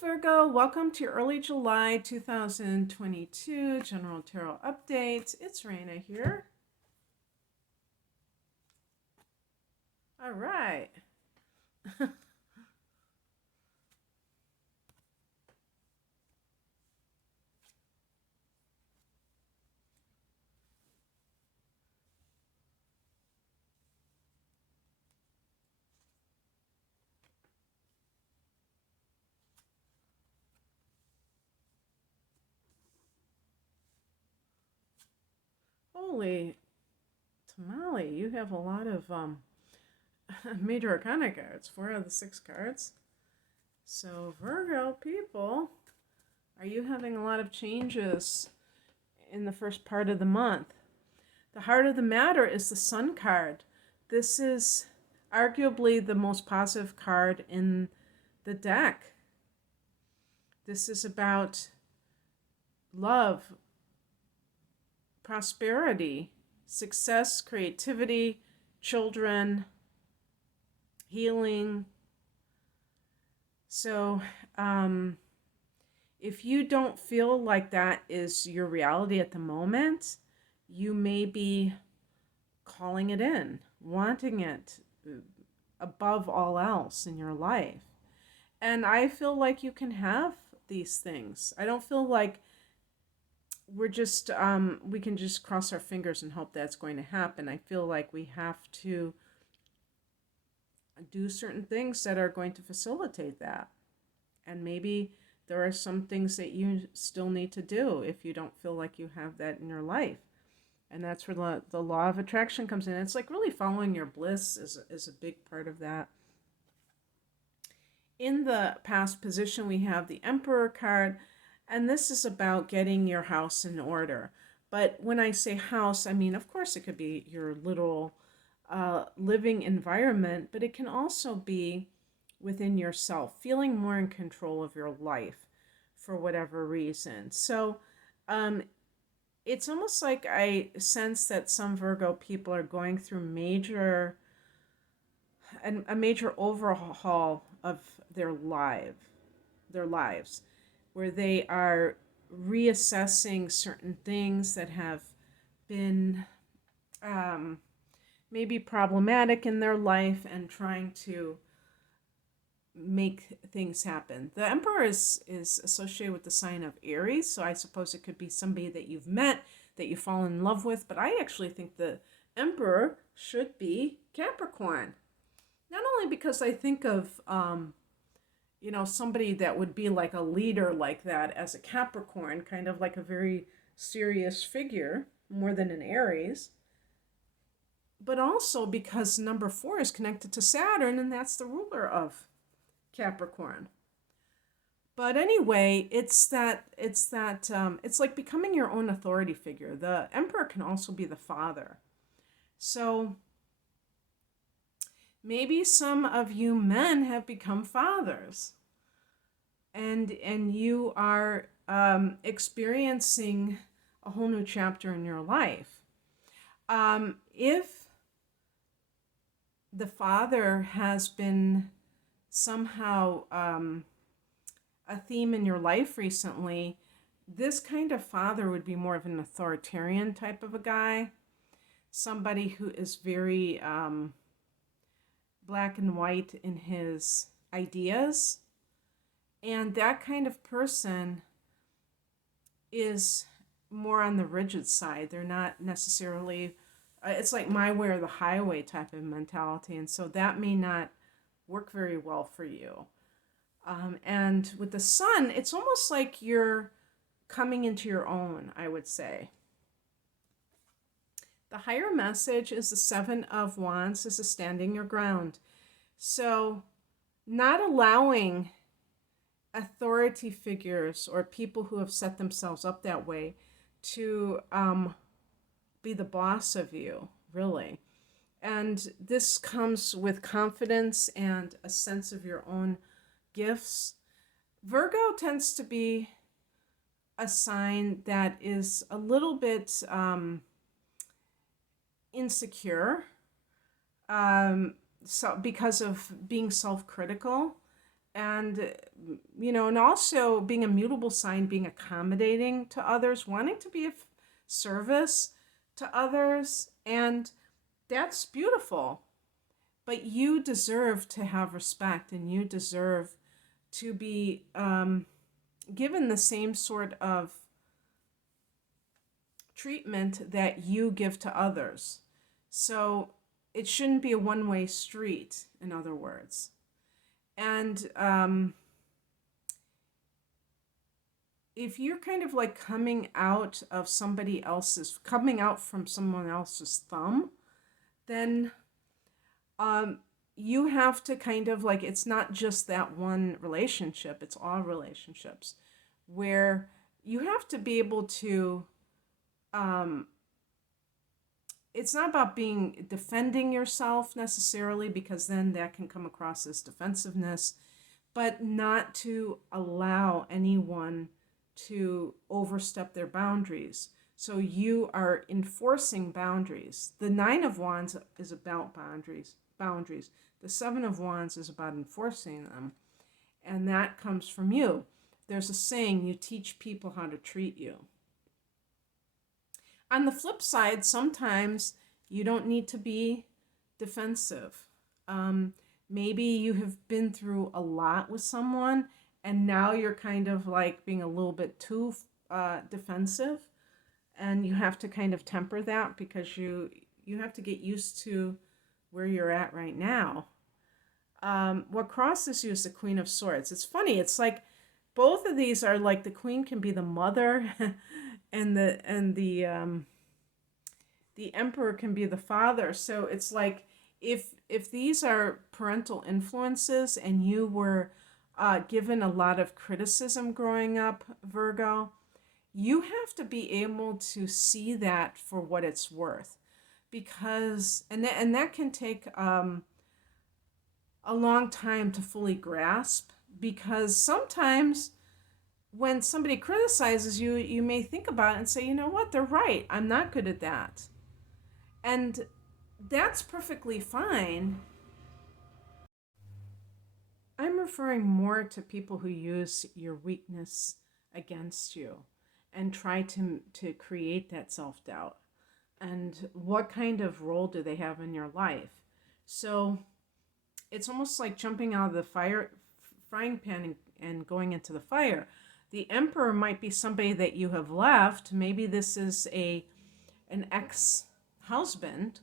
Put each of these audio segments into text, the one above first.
Virgo, welcome to early July 2022 General Tarot Update. It's Raina here. All right. Holy tamale, you have a lot of major arcana cards, 4 out of the 6 cards. So Virgo people, are you having a lot of changes in the first part of the month? The heart of the matter is the Sun card. This is arguably the most positive card in the deck. This is about love, prosperity, success, creativity, children, healing. So, if you don't feel like that is your reality at the moment, you may be calling it in, wanting it above all else in your life. And I feel like you can have these things. I don't feel like we can just cross our fingers and hope that's going to happen. I feel like we have to do certain things that are going to facilitate that. And maybe there are some things that you still need to do if you don't feel like you have that in your life. And that's where the law of attraction comes in. It's like really following your bliss is a big part of that. In the past position, we have the Emperor card, and this is about getting your house in order. But when I say house, I mean, of course, it could be your literal living environment, but it can also be within yourself, feeling more in control of your life for whatever reason. So it's almost like I sense that some Virgo people are going through a major overhaul of their lives, where they are reassessing certain things that have been maybe problematic in their life and trying to make things happen. The Emperor is associated with the sign of Aries, so I suppose it could be somebody that you've met, that you fall in love with, but I actually think the Emperor should be Capricorn. Not only because I think of somebody that would be like a leader like that as a Capricorn, kind of like a very serious figure, more than an Aries, but also because number 4 is connected to Saturn, and that's the ruler of Capricorn. But anyway, it's like becoming your own authority figure. The Emperor can also be the father. So maybe some of you men have become fathers, and you are experiencing a whole new chapter in your life. If the father has been somehow a theme in your life recently, this kind of father would be more of an authoritarian type of a guy, somebody who is very black and white in his ideas. And that kind of person is more on the rigid side. They're not necessarily, it's like my way or the highway type of mentality. And so that may not work very well for you. And with the Sun, it's almost like you're coming into your own, I would say. The higher message is the 7 of Wands. This is standing your ground. So not allowing authority figures or people who have set themselves up that way to be the boss of you, really. And this comes with confidence and a sense of your own gifts. Virgo tends to be a sign that is a little bit insecure, so because of being self-critical, and and and also being a mutable sign, being accommodating to others, wanting to be of service to others, and that's beautiful. But you deserve to have respect, and you deserve to be given the same sort of treatment that you give to others. So it shouldn't be a one-way street, in other words. And if you're kind of like coming out from someone else's thumb, then you have to kind of like, it's not just that one relationship, it's all relationships where you have to be able to, it's not about defending yourself necessarily, because then that can come across as defensiveness, but not to allow anyone to overstep their boundaries. So you are enforcing boundaries. The Nine of Wands is about boundaries. The Seven of Wands is about enforcing them. And that comes from you. There's a saying, you teach people how to treat you. On the flip side, sometimes you don't need to be defensive. Maybe you have been through a lot with someone, and now you're kind of like being a little bit too defensive, and you have to kind of temper that, because you have to get used to where you're at right now. What crosses you is the Queen of Swords. It's funny. It's like both of these are like, the Queen can be the mother, and the Emperor can be the father. So it's like, if these are parental influences and you were given a lot of criticism growing up, Virgo, you have to be able to see that for what it's worth, because and that can take a long time to fully grasp, because sometimes when somebody criticizes you, you may think about it and say, you know what, they're right, I'm not good at that. And that's perfectly fine. I'm referring more to people who use your weakness against you and try to create that self-doubt. And what kind of role do they have in your life? So it's almost like jumping out of the frying pan and going into the fire. The Emperor might be somebody that you have left. Maybe this is an ex-husband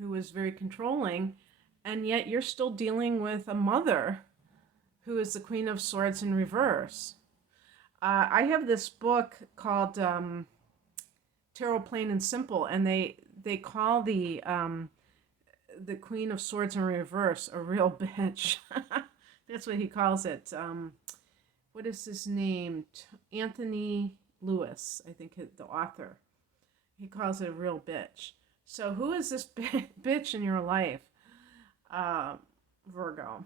who is very controlling, and yet you're still dealing with a mother who is the Queen of Swords in reverse. I have this book called Tarot Plain and Simple, and they call the Queen of Swords in reverse a real bitch. That's what he calls it. What is his name? Anthony Lewis, I think, the author. He calls it a real bitch. So who is this bitch in your life, Virgo?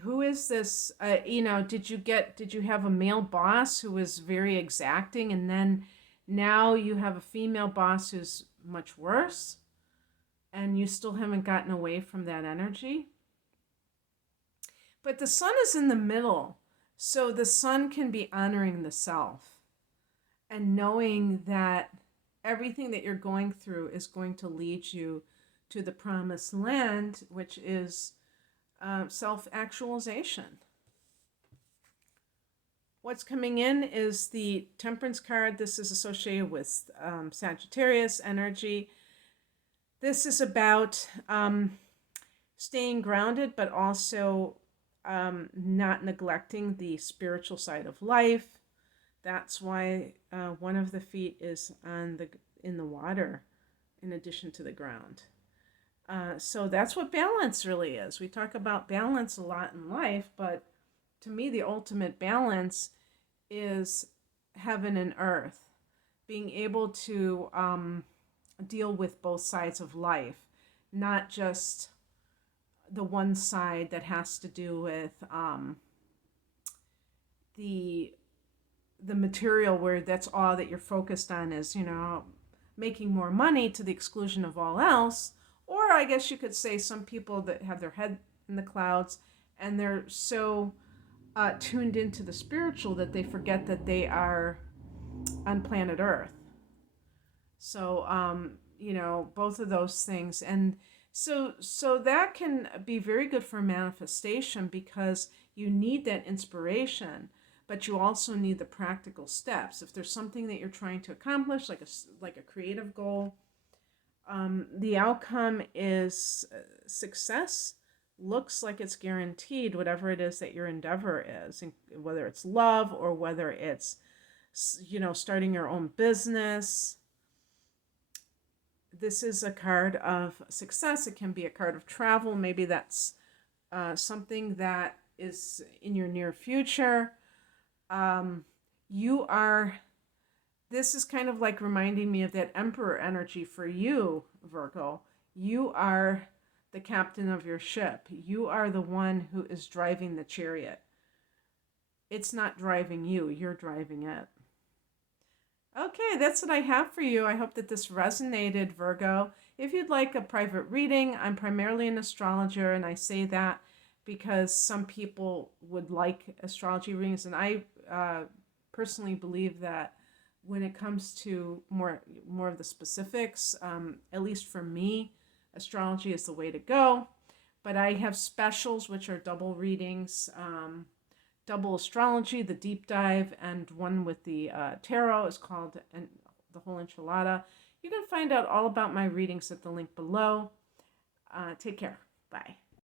Who is this? Did you have a male boss who was very exacting, and then now you have a female boss who's much worse, and you still haven't gotten away from that energy? But the sun is in the middle, so the sun can be honoring the self and knowing that everything that you're going through is going to lead you to the promised land, which is self-actualization. What's coming in is the Temperance card. This is associated with Sagittarius energy. This is about staying grounded, but also not neglecting the spiritual side of life. That's why one of the feet is in the water, in addition to the ground. So that's what balance really is. We talk about balance a lot in life, but to me, the ultimate balance is heaven and earth, being able to deal with both sides of life, not just the one side that has to do with the material, where that's all that you're focused on is, making more money to the exclusion of all else. Or I guess you could say some people that have their head in the clouds and they're so tuned into the spiritual that they forget that they are on planet Earth. So, both of those things. And so that can be very good for manifestation because you need that inspiration, but you also need the practical steps. If there's something that you're trying to accomplish, like a creative goal, the outcome is success. Looks like it's guaranteed, whatever it is that your endeavor is, and whether it's love or whether it's starting your own business. This is a card of success. It can be a card of travel. Maybe that's something that is in your near future. You are, this is kind of like reminding me of that Emperor energy for you, Virgo. You are the captain of your ship. You are the one who is driving the chariot. It's not driving you, you're driving it. Okay, that's what I have for you. I hope that this resonated, Virgo. If you'd like a private reading, I'm primarily an astrologer, and I say that because some people would like astrology readings, and I personally believe that when it comes to more of the specifics, at least for me, astrology is the way to go. But I have specials, which are double readings. Double astrology, the deep dive, and one with the tarot is called the whole enchilada. You can find out all about my readings at the link below. Take care. Bye.